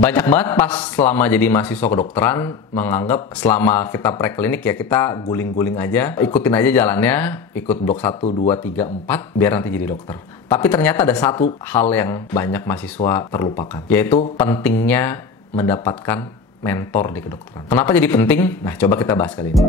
Banyak banget pas selama jadi mahasiswa kedokteran menganggap selama kita preklinik ya kita guling-guling aja, ikutin aja jalannya, ikut blok 1, 2, 3, 4 biar nanti jadi dokter. Tapi ternyata ada satu hal yang banyak mahasiswa terlupakan, yaitu pentingnya mendapatkan mentor di kedokteran. Kenapa jadi penting? Nah, coba kita bahas kali ini.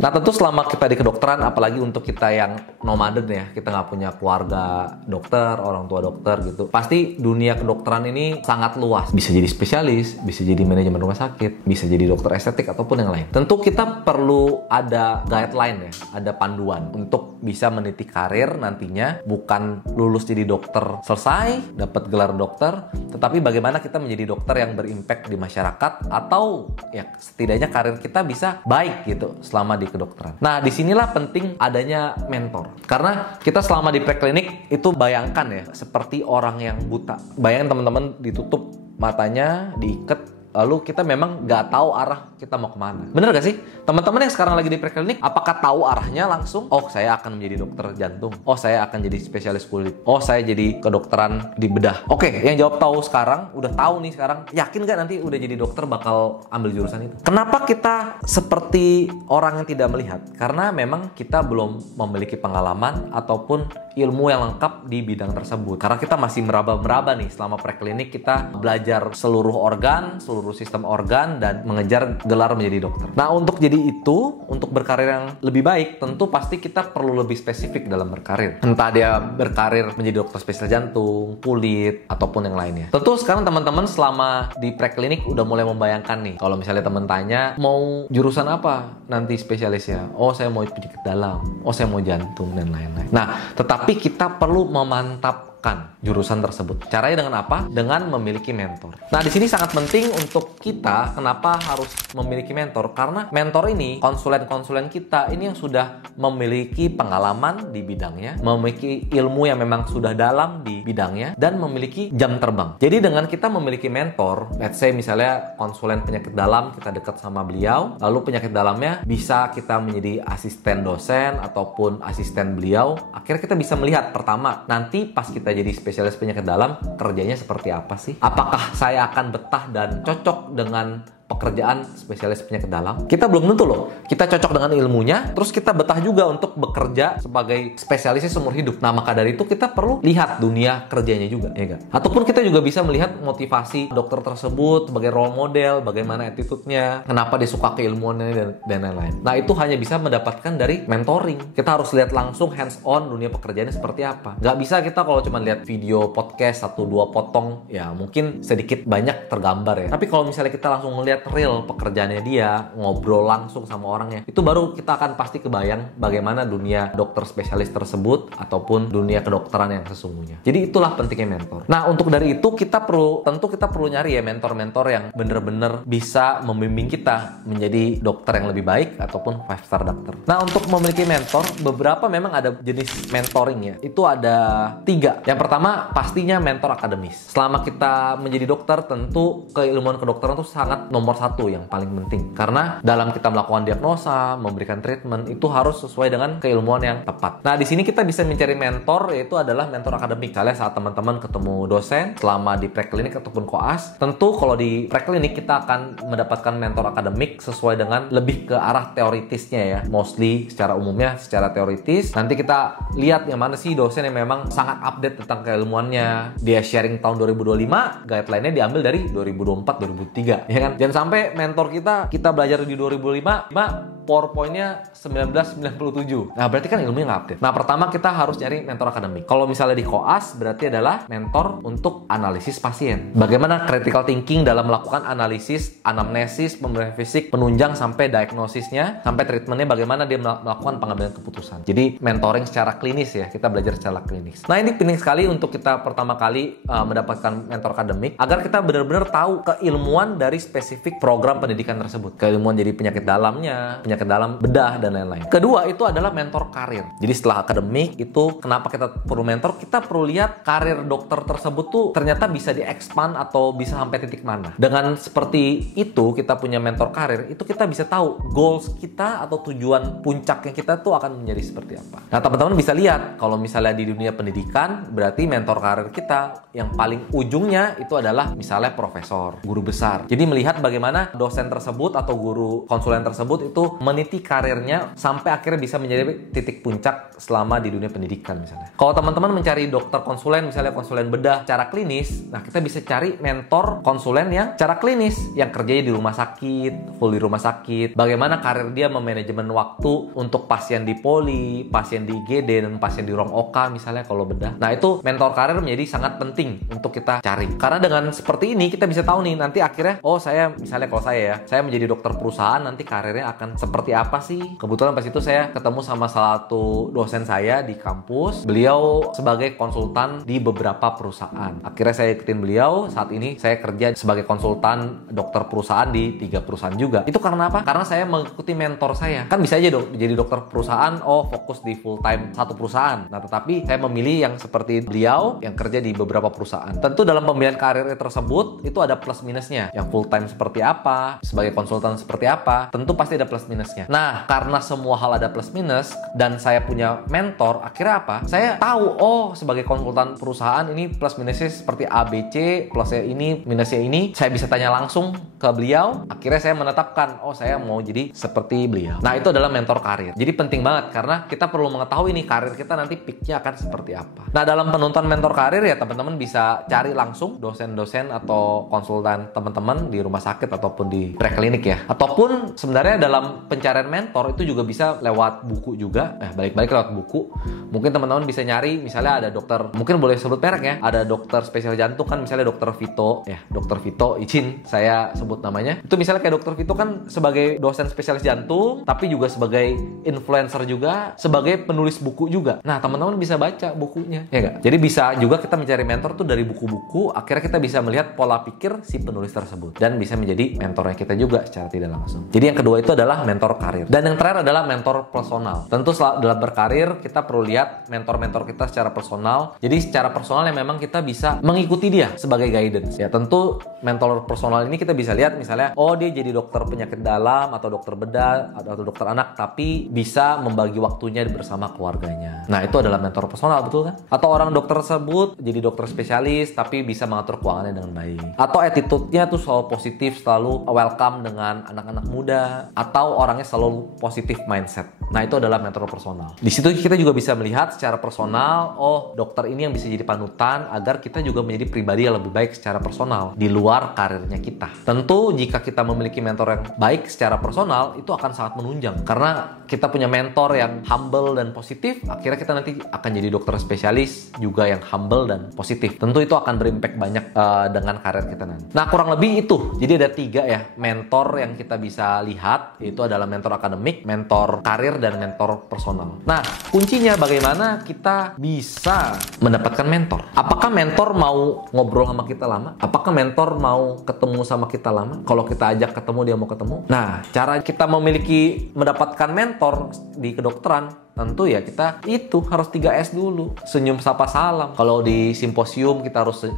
Nah, tentu selama kita di kedokteran, apalagi untuk kita yang nomaden ya, kita nggak punya keluarga dokter, orang tua dokter gitu, pasti dunia kedokteran ini sangat luas. Bisa jadi spesialis, bisa jadi manajemen rumah sakit, bisa jadi dokter estetik, ataupun yang lain. Tentu kita perlu ada guideline ya, ada panduan untuk bisa meniti karir nantinya, bukan lulus jadi dokter selesai, dapat gelar dokter, tetapi bagaimana kita menjadi dokter yang berimpact di masyarakat, atau ya setidaknya karir kita bisa baik gitu selama di kedokteran. Nah, disinilah penting adanya mentor. Karena kita selama di preklinik itu bayangkan ya, seperti orang yang buta. Bayangin teman-teman ditutup matanya, diikat, lalu kita memang nggak tahu arah kita mau kemana. Bener gak sih? Teman-teman yang sekarang lagi di preklinik, apakah tahu arahnya langsung? Oh, saya akan menjadi dokter jantung. Oh, saya akan jadi spesialis kulit. Oh, saya jadi kedokteran di bedah. Oke, yang jawab tahu sekarang, udah tahu nih sekarang. Yakin gak nanti udah jadi dokter bakal ambil jurusan itu? Kenapa kita seperti orang yang tidak melihat? Karena memang kita belum memiliki pengalaman ataupun ilmu yang lengkap di bidang tersebut. Karena kita masih meraba-meraba nih selama preklinik, kita belajar seluruh organ, seluruh sistem organ, dan mengejar gelar menjadi dokter. Nah, untuk jadi itu, untuk berkarir yang lebih baik, tentu pasti kita perlu lebih spesifik dalam berkarir. Entah dia berkarir menjadi dokter spesialis jantung, kulit, ataupun yang lainnya. Tentu sekarang teman-teman selama di preklinik udah mulai membayangkan nih, kalau misalnya teman tanya, mau jurusan apa nanti spesialisnya? Oh, saya mau penyakit dalam. Oh, saya mau jantung, dan lain-lain. Nah, tapi kita perlu memantapkan jurusan tersebut. Caranya dengan apa? Dengan memiliki mentor. Nah, di sini sangat penting untuk kita, kenapa harus memiliki mentor? Karena mentor ini, konsulen-konsulen kita ini yang sudah memiliki pengalaman di bidangnya, memiliki ilmu yang memang sudah dalam di bidangnya, dan memiliki jam terbang. Jadi dengan kita memiliki mentor, let's say misalnya konsulen penyakit dalam, kita dekat sama beliau, lalu penyakit dalamnya bisa kita menjadi asisten dosen ataupun asisten beliau, akhirnya kita bisa melihat pertama, nanti pas kita jadi spesialis penyakit dalam, kerjanya seperti apa sih? Apakah saya akan betah dan cocok dengan pekerjaan spesialis penyakit dalam? Kita belum tentu loh. Kita cocok dengan ilmunya, terus kita betah juga untuk bekerja sebagai spesialisnya seumur hidup. Nah, maka dari itu kita perlu lihat dunia kerjanya juga, ya kan? Ataupun kita juga bisa melihat motivasi dokter tersebut sebagai role model, bagaimana attitude-nya, kenapa dia suka keilmuannya, dan lain-lain. Nah, itu hanya bisa mendapatkan dari mentoring. Kita harus lihat langsung hands-on dunia pekerjaannya seperti apa. Nggak bisa kita kalau cuma lihat video podcast 1-2 potong, ya mungkin sedikit banyak tergambar ya. Tapi kalau misalnya kita langsung melihat real pekerjaannya dia, ngobrol langsung sama orangnya, itu baru kita akan pasti kebayang bagaimana dunia dokter spesialis tersebut ataupun dunia kedokteran yang sesungguhnya. Jadi itulah pentingnya mentor. Nah, untuk dari itu kita perlu nyari ya mentor-mentor yang bener-bener bisa membimbing kita menjadi dokter yang lebih baik ataupun 5-star dokter. Nah, untuk memiliki mentor, beberapa memang ada jenis mentoring ya. Itu ada 3. Yang pertama pastinya mentor akademis. Selama kita menjadi dokter, tentu keilmuan kedokteran itu sangat nomor 1 yang paling penting. Karena dalam kita melakukan diagnosa, memberikan treatment, itu harus sesuai dengan keilmuan yang tepat. Nah, di sini kita bisa mencari mentor, yaitu adalah mentor akademik. Misalnya saat teman-teman ketemu dosen selama di preklinik ataupun koas, tentu kalau di preklinik kita akan mendapatkan mentor akademik sesuai dengan lebih ke arah teoritisnya ya. Mostly secara umumnya secara teoritis. Nanti kita lihat yang mana sih dosen yang memang sangat update tentang keilmuannya. Dia sharing tahun 2025, guideline-nya diambil dari 2024-2003, ya kan? Dan sampai mentor kita belajar di 2005, PowerPoint-nya 1997. Nah, berarti kan ilmunya nggak update. Nah, pertama kita harus nyari mentor akademik. Kalau misalnya di koas, berarti adalah mentor untuk analisis pasien. Bagaimana critical thinking dalam melakukan analisis, anamnesis, pemeriksaan fisik, penunjang sampai diagnosisnya, sampai treatmentnya, bagaimana dia melakukan pengambilan keputusan. Jadi, mentoring secara klinis ya, kita belajar secara klinis. Nah, ini penting sekali untuk kita pertama kali mendapatkan mentor akademik, agar kita benar-benar tahu keilmuan dari spesifik program pendidikan tersebut. Keilmuan jadi penyakit dalamnya, penyakit penyakit dalam, bedah, dan lain-lain. Kedua itu adalah mentor karir. Jadi setelah akademik itu kenapa kita perlu mentor? Kita perlu lihat karir dokter tersebut tuh ternyata bisa di-expand atau bisa sampai titik mana. Dengan seperti itu kita punya mentor karir, itu kita bisa tahu goals kita atau tujuan puncaknya kita tuh akan menjadi seperti apa. Nah, teman-teman bisa lihat kalau misalnya di dunia pendidikan, berarti mentor karir kita yang paling ujungnya itu adalah misalnya profesor, guru besar. Jadi melihat bagaimana dosen tersebut atau guru konsulen tersebut itu meniti karirnya sampai akhirnya bisa menjadi titik puncak selama di dunia pendidikan misalnya. Kalau teman-teman mencari dokter konsulen, misalnya konsulen bedah secara klinis, nah kita bisa cari mentor konsulen yang secara klinis, yang kerjanya di rumah sakit, full di rumah sakit. Bagaimana karir dia memanajemen waktu untuk pasien di poli, pasien di IGD, dan pasien di ruang OK misalnya kalau bedah. Nah itu mentor karir menjadi sangat penting untuk kita cari. Karena dengan seperti ini kita bisa tahu nih nanti akhirnya, oh saya misalnya kalau saya menjadi dokter perusahaan, nanti karirnya akan seperti apa sih? Kebetulan pas itu saya ketemu sama salah satu dosen saya di kampus. Beliau sebagai konsultan di beberapa perusahaan. Akhirnya saya ikutin beliau. Saat ini saya kerja sebagai konsultan dokter perusahaan di 3 perusahaan juga. Itu karena apa? Karena saya mengikuti mentor saya. Kan bisa aja jadi dokter perusahaan, fokus di full time satu perusahaan. Nah, tetapi saya memilih yang seperti beliau yang kerja di beberapa perusahaan. Tentu dalam pemilihan karir tersebut itu ada plus minusnya. Yang full time seperti apa, sebagai konsultan seperti apa, tentu pasti ada plus minusnya. Nah, karena semua hal ada plus minus dan saya punya mentor, akhirnya apa? Saya tahu, sebagai konsultan perusahaan ini plus minusnya seperti A, B, C, plusnya ini, minusnya ini. Saya bisa tanya langsung ke beliau. Akhirnya saya menetapkan, saya mau jadi seperti beliau. Nah, itu adalah mentor karir. Jadi penting banget karena kita perlu mengetahui nih karir kita nanti peak-nya akan seperti apa. Nah, dalam penentuan mentor karir ya teman-teman bisa cari langsung dosen-dosen atau konsultan teman-teman di rumah sakit ataupun di preklinik ya. Ataupun sebenarnya dalam pencarian mentor itu juga bisa lewat buku juga. Balik-balik lewat buku. Mungkin teman-teman bisa nyari misalnya ada dokter, mungkin boleh sebut merek ya. Ada dokter spesial jantung kan misalnya dokter Vito ya. Dokter Vito, izin saya sebut namanya. Itu misalnya kayak dokter Vito kan sebagai dosen spesialis jantung, tapi juga sebagai influencer juga, sebagai penulis buku juga. Nah, teman-teman bisa baca bukunya, ya nggak? Jadi bisa juga kita mencari mentor tuh dari buku-buku, akhirnya kita bisa melihat pola pikir si penulis tersebut dan bisa menjadi mentornya kita juga secara tidak langsung. Jadi yang kedua itu adalah mentor karir. Dan yang terakhir adalah mentor personal. Tentu dalam berkarir kita perlu lihat mentor-mentor kita secara personal. Jadi secara personal yang memang kita bisa mengikuti dia sebagai guidance. Ya, tentu mentor personal ini kita bisa lihat misalnya, dia jadi dokter penyakit dalam atau dokter bedah atau dokter anak, tapi bisa membagi waktunya bersama keluarganya. Nah, itu adalah mentor personal, betul kan? Atau orang dokter tersebut jadi dokter spesialis tapi bisa mengatur keuangannya dengan baik. Atau attitude-nya tuh selalu positif, selalu welcome dengan anak-anak muda, atau orangnya selalu positif mindset. Nah, itu adalah mentor personal. Di situ kita juga bisa melihat secara personal, dokter ini yang bisa jadi panutan agar kita juga menjadi pribadi yang lebih baik secara personal di luar karirnya kita. Tentu jika kita memiliki mentor yang baik secara personal, itu akan sangat menunjang. Karena kita punya mentor yang humble dan positif, akhirnya kita nanti akan jadi dokter spesialis juga yang humble dan positif. Tentu itu akan berimpact banyak dengan karir kita nanti. Nah, kurang lebih itu. Jadi ada 3 ya mentor yang kita bisa lihat. Itu adalah mentor akademik, mentor karir, dan mentor personal. Nah, kuncinya bagaimana kita bisa mendapatkan mentor. Apakah mentor mau ngobrol sama kita lama? Apakah mentor mau ketemu sama kita lama? Kalau kita ajak ketemu, dia mau ketemu. Nah, cara kita mendapatkan mentor di kedokteran, tentu ya kita itu harus 3S dulu. Senyum sapa salam. Kalau di simposium kita harus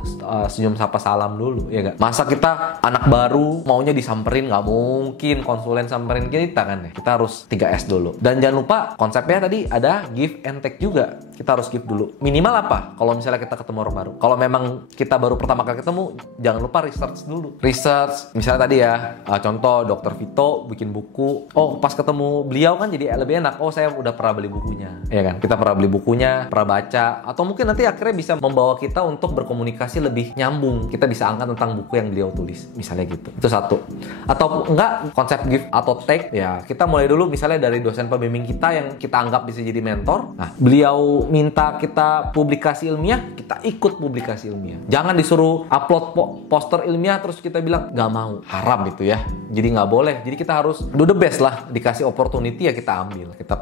senyum sapa salam dulu, ya gak? Masa kita anak baru maunya disamperin? Gak mungkin konsulen samperin kita kan ya. Kita harus 3S dulu. Dan jangan lupa konsepnya tadi ada give and take juga. Kita harus give dulu. Minimal apa? Kalau misalnya kita ketemu orang baru. Kalau memang kita baru pertama kali ketemu, jangan lupa research dulu. Research, misalnya tadi ya, contoh dokter Vito bikin buku. Pas ketemu beliau kan jadi lebih enak. Saya udah pernah beli bukunya, ya kan? Kita pernah beli bukunya, pernah baca, atau mungkin nanti akhirnya bisa membawa kita untuk berkomunikasi lebih nyambung. Kita bisa angkat tentang buku yang beliau tulis, misalnya gitu. Itu satu. Atau enggak, konsep give atau take, ya kita mulai dulu misalnya dari dosen pembimbing kita yang kita anggap bisa jadi mentor. Nah, beliau minta kita publikasi ilmiah, kita ikut publikasi ilmiah. Jangan disuruh upload poster ilmiah terus kita bilang nggak mau, haram itu ya. Jadi nggak boleh. Jadi kita harus do the best lah, dikasih opportunity ya kita ambil, kita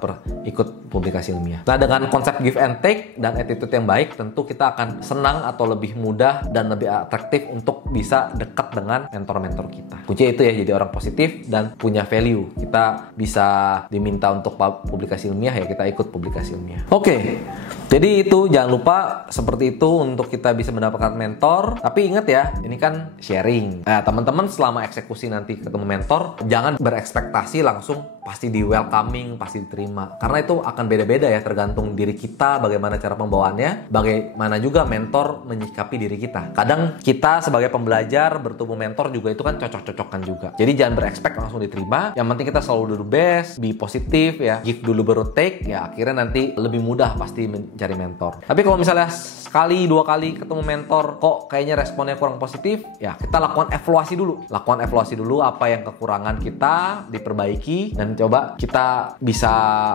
ikut ikut publikasi ilmiah. Nah, dengan konsep give and take dan attitude yang baik, tentu kita akan senang atau lebih mudah dan lebih atraktif untuk bisa dekat dengan mentor-mentor kita. Kuncinya itu ya, jadi orang positif dan punya value. Kita bisa diminta untuk publikasi ilmiah, ya kita ikut publikasi ilmiah. Oke, jadi itu jangan lupa seperti itu untuk kita bisa mendapatkan mentor. Tapi ingat ya, ini kan sharing. Nah, teman-teman selama eksekusi nanti ketemu mentor, jangan berekspektasi langsung pasti di welcoming, pasti diterima. Karena itu akan beda-beda ya, tergantung diri kita, bagaimana cara pembawaannya, bagaimana juga mentor menyikapi diri kita. Kadang kita sebagai pembelajar bertemu mentor juga itu kan cocok-cocokan juga. Jadi jangan berekspek langsung diterima. Yang penting kita selalu do the best, be positif ya, give dulu baru take ya, akhirnya nanti lebih mudah pasti mencari mentor. Tapi kalau misalnya sekali, dua kali ketemu mentor kok kayaknya responnya kurang positif, ya kita lakukan evaluasi dulu. Lakukan evaluasi dulu apa yang kekurangan kita, diperbaiki, dan coba kita bisa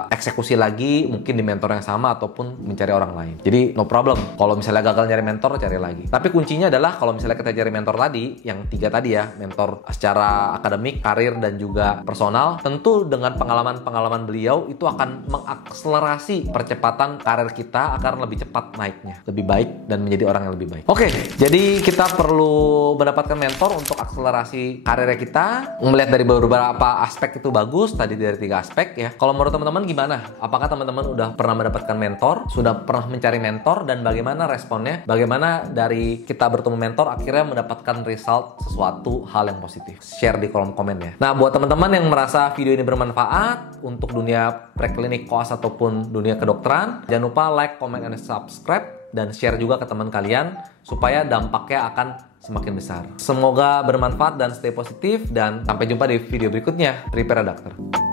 eksekusi lagi mungkin di mentor yang sama ataupun mencari orang lain. Jadi no problem. Kalau misalnya gagal nyari mentor, cari lagi. Tapi kuncinya adalah kalau misalnya kita cari mentor tadi, yang 3 tadi ya, mentor secara akademik, karir, dan juga personal, tentu dengan pengalaman-pengalaman beliau itu akan mengakselerasi percepatan karir kita akan lebih cepat naiknya, lebih baik dan menjadi orang yang lebih baik. Oke, jadi kita perlu mendapatkan mentor untuk akselerasi karirnya kita. Melihat dari beberapa aspek itu bagus, tadi dari 3 aspek ya. Kalau menurut teman-teman gimana? Apakah teman-teman udah pernah mendapatkan mentor? Sudah pernah mencari mentor? Dan bagaimana responnya? Bagaimana dari kita bertemu mentor akhirnya mendapatkan result sesuatu hal yang positif? Share di kolom komen ya. Nah, buat teman-teman yang merasa video ini bermanfaat untuk dunia preklinik koas ataupun dunia kedokteran, jangan lupa like, comment, and subscribe, dan share juga ke teman kalian supaya dampaknya akan semakin besar. Semoga bermanfaat dan stay positif, dan sampai jumpa di video berikutnya. Prepare Doctor.